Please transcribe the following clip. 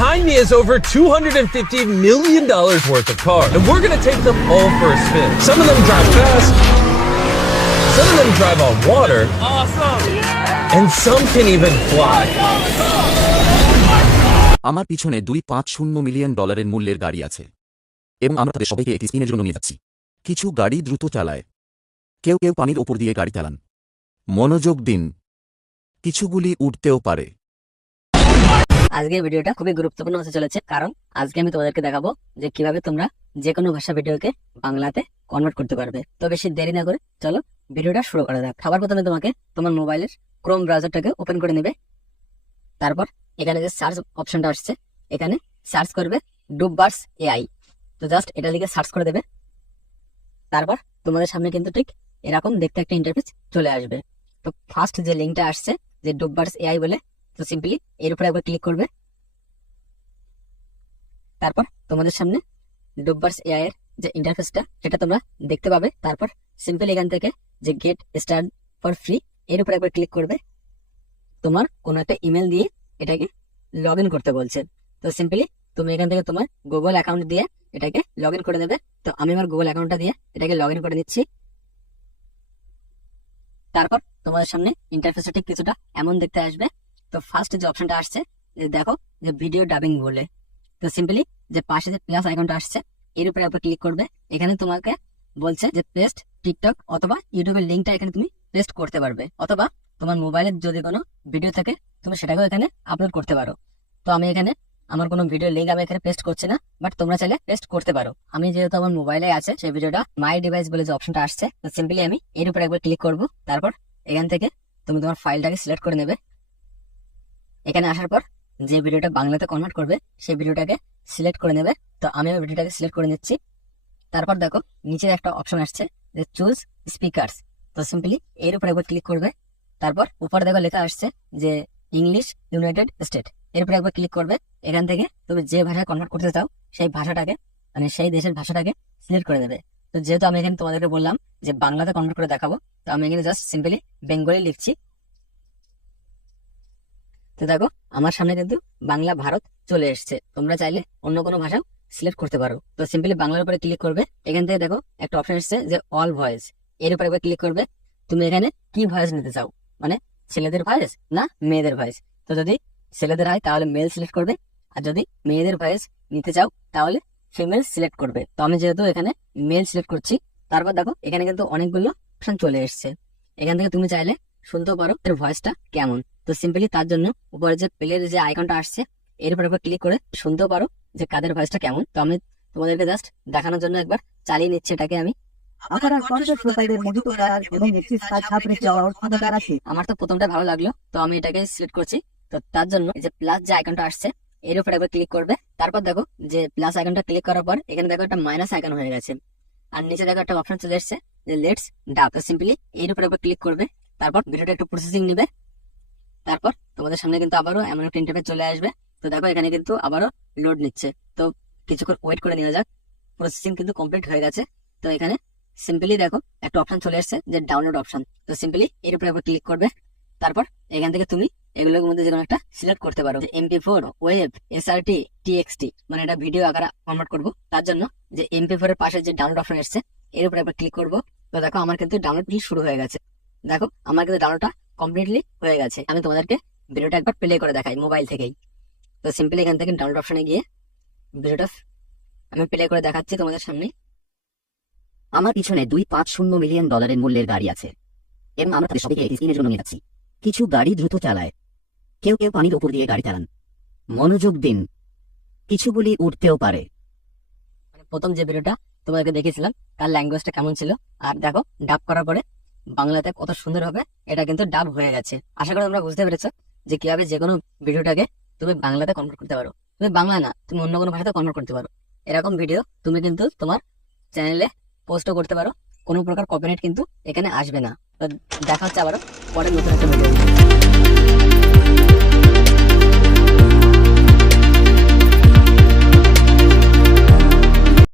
Behind me is over $250 million worth of cars, and we're gonna take them all for a spin. Some of them drive fast, some of them drive on water, awesome, and some can even fly. আমার পিছনে 250 million ডলারের মূল্যের গাড়ি আছে এবং আমরা তাদের সবাইকে একটি স্পিনের জন্য নিয়ে যাচ্ছি। কিছু গাড়ি দ্রুত চালায়, কেউ কেউ পানির ওপর দিয়ে গাড়ি চালান। মনোযোগ দিন, কিছুগুলি উঠতেও পারে। আজকের ভিডিওটা খুবই গুরুত্বপূর্ণ হতে চলেছে, কারণ আজকে আমি তোমাদেরকে দেখাবো যে কিভাবে তোমরা যে কোনো ভাষা ভিডিওকে বাংলাতে কনভার্ট করতে পারবে। তো বেশি দেরি না করে চলো ভিডিওটা শুরু করা যাক। সবার প্রথমে তোমাকে তোমার মোবাইলের ক্রোম ব্রাউজারটাকে ওপেন করে নেবে। তারপর এখানে যে সার্চ অপশনটা আসছে, এখানে সার্চ করবে ডুববার্স এআই। তো জাস্ট এটা লিখে সার্চ করে দেবে। তারপর তোমাদের সামনে কিন্তু ঠিক এরকম দেখতে একটা ইন্টারফেস চলে আসবে। তো ফার্স্ট যে লিঙ্কটা আসছে যে ডুববার্স এআই বলে, তো সিম্পলি এর উপরে একবার ক্লিক করবে। তারপর তোমাদের সামনে ডুববার্স এআই এর যে ইন্টারফেসটা সেটা তোমরা দেখতে পাবে। তারপর সিম্পলি এখান থেকে যে গেট স্টার্ট ফর ফ্রি এর উপরে একবার ক্লিক করবে। তোমার কোনো একটা ইমেল দিয়ে এটাকে লগ ইন করতে বলছে। তো সিম্পলি তুমি এখান থেকে তোমার গুগল অ্যাকাউন্ট দিয়ে এটাকে লগ ইন করে নেবে। তো আমি আমার গুগল অ্যাকাউন্টটা দিয়ে এটাকে লগ ইন করে নিচ্ছি। তারপর তোমাদের সামনে ইন্টারফেসটা ঠিক কিছুটা এমন দেখতে আসবে। তো ফার্স্ট যে অপশনটা আসছে দেখো যে ভিডিও ডাবিং বলে, তো সিম্পলি যে পাশে যে প্লাস আইকনটা আসছে এর উপরে একবার ক্লিক করবে। এখানে তোমাকে বলছে যে পেস্ট টিকটক অথবা ইউটিউবের লিঙ্কটা এখানে তুমি পেস্ট করতে পারবে, অথবা তোমার মোবাইলের যদি কোনো ভিডিও থাকে তুমি সেটাকেও এখানে আপলোড করতে পারো। তো আমি এখানে আমার কোনো ভিডিও লিঙ্ক আমি এখানে পেস্ট করছি না, বাট তোমরা চাইলে পেস্ট করতে পারো। আমি যেহেতু আমার মোবাইলে আছে সেই ভিডিওটা মাই ডিভাইস বলে যে অপশনটা আসছে, তো সিম্পলি আমি এর উপরে একবার ক্লিক করব। তারপর এখান থেকে তুমি তোমার ফাইলটাকে সিলেক্ট করে নেবে। এখানে আসার পর যে ভিডিওটা বাংলাতে কনভার্ট করবে সেই ভিডিওটাকে সিলেক্ট করে নেবে। তো আমি ওই ভিডিওটাকে সিলেক্ট করে নিচ্ছি। তারপর দেখো নিচে একটা অপশন আসছে যে চুজ স্পিকারস, তো সিম্পলি এর উপরে একবার ক্লিক করবে। তারপর উপরে দেখো লেখা আসছে যে ইংলিশ ইউনাইটেড স্টেট, এর উপরে একবার ক্লিক করবে। এখান থেকে তুমি যে ভাষায় কনভার্ট করতে চাও সেই ভাষাটাকে মানে সেই দেশের ভাষাটাকে সিলেক্ট করে দেবে। তো যেহেতু আমি এখানে তোমাদেরকে বললাম যে বাংলাতে কনভার্ট করে দেখাবো, তো আমি এখানে জাস্ট সিম্পলি বেঙ্গলি লিখছি। তো দেখো আমার সামনে কিন্তু বাংলা ভারত চলে এসছে। তোমরা চাইলে অন্য কোনো ভাষাও সিলেক্ট করতে পারো। তো সিম্পলি বাংলার উপরে ক্লিক করবে। এখান থেকে দেখো একটা অপশন এসছে যে অল ভয়েস, এর উপরে একবার ক্লিক করবে। তুমি এখানে কি ভয়েস নিতে চাও, মানে ছেলেদের ভয়েস না মেয়েদের ভয়েস। তো যদি ছেলেদের হয় তাহলে মেল সিলেক্ট করবে, আর যদি মেয়েদের ভয়েস নিতে চাও তাহলে ফিমেল সিলেক্ট করবে। তো আমি যেহেতু এখানে মেল সিলেক্ট করছি। তারপর দেখো এখানে কিন্তু অনেকগুলো অপশন চলে এসছে। এখান থেকে তুমি চাইলে শুনতেও পারো এর ভয়েসটা কেমন। তো সিম্পলি তার জন্য উপরে যে প্লের যে আইকনটা আসছে এর উপর একবার ক্লিক করে শুনতেও পারো যে কাদের ভয়েসটা কেমন। তো আমি তোমাদেরকে জাস্ট দেখানোর জন্য একবার চালিয়ে নিচ্ছি এটাকে আমি। আমার তো প্রথমটা ভালো লাগলো, তো আমি এটাকে সিলেক্ট করছি। তো তার জন্য এই যে প্লাস যে আইকনটা আসছে এর উপর একবার ক্লিক করবে। তারপর দেখো যে প্লাস আইকনটা ক্লিক করার পর এখানে দেখো একটা মাইনাস আইকন হয়ে গেছে, আর নিচে দেখো একটা অপশন চলে এসছে যে লেটস ডাব। তো সিম্পলি এর উপর একবার ক্লিক করবে। তারপর ভিডিওটা একটু প্রসেসিং নেবে। তারপর তোমাদের সামনে কিন্তু আবারও এমন একটা ইন্টারফেস চলে আসবে। তো দেখো এখানে কিন্তু আবারও লোড নিচ্ছে। তো কিছুক্ষণ ওয়েট করে নেওয়া যাক। প্রসেসিং কিন্তু কমপ্লিট হয়ে গেছে। তো এখানে সিম্পলি দেখো একটা অপশন চলে আসছে যে ডাউনলোড অপশন। তো সিম্পলি এর উপরে একবার ক্লিক করবে। তারপর এখান থেকে তুমি এগুলোর মধ্যে যে কোনো একটা সিলেক্ট করতে পারো, MP4, ওয়েব, SRT, TXT, মানে এটা ভিডিও আকারে কনভার্ট করবো। তার জন্য যে MP4 এর পাশে যে ডাউনলোড অপশন এসছে এর উপরে একবার ক্লিক করবো। তো দেখো আমার কিন্তু ডাউনলোড শুরু হয়ে গেছে। দেখো আমার কিন্তু ডাউনলোডটা কমপ্লিটলি হয়ে গেছে। আমি তোমাদেরকে ভিডিওটা একবার প্লে করে দেখাই মোবাইল থেকেই। তো সিম্পলি এখান থেকে ডাউনলোড অপশনে গিয়ে ভিডিওটা আমি প্লে করে দেখাচ্ছি তোমাদের সামনে। আমার পিছনে 250 মিলিয়ন ডলারের মূল্যের গাড়ি আছে এবং আমরা তাদের সবাইকে একটি স্পিনের জন্য নিয়ে যাচ্ছি। কিছু গাড়ি দ্রুত চালায়, কেউ কেউ পানির ওপর দিয়ে গাড়ি চালান। মনোযোগ দিন, কিছুগুলি উঠতেও পারে। মানে প্রথম যে ভিডিওটা তোমাদেরকে দেখিয়েছিলাম তার ল্যাঙ্গুয়েজটা কেমন ছিল, আর দেখো ডাব করার পরে বাংলাতে কত সুন্দর হবে এটা কিন্তু ডাব হয়ে গেছে। আশা করি তোমরা বুঝতে পেরেছো যে কিভাবে যে কোনো ভিডিওটাকে তুমি বাংলাতে কনভার্ট করতে পারো। তুমি বাংলা না, তুমি অন্য কোনো ভাষাতে কনভার্ট করতে পারো। এরকম ভিডিও তুমি কিন্তু তোমার চ্যানেলে পোস্টও করতে পারো, কোনো প্রকার কপিরাইট কিন্তু এখানে আসবে না। তো দেখা হচ্ছে আবারও পরে নতুন একটা ভিডিও।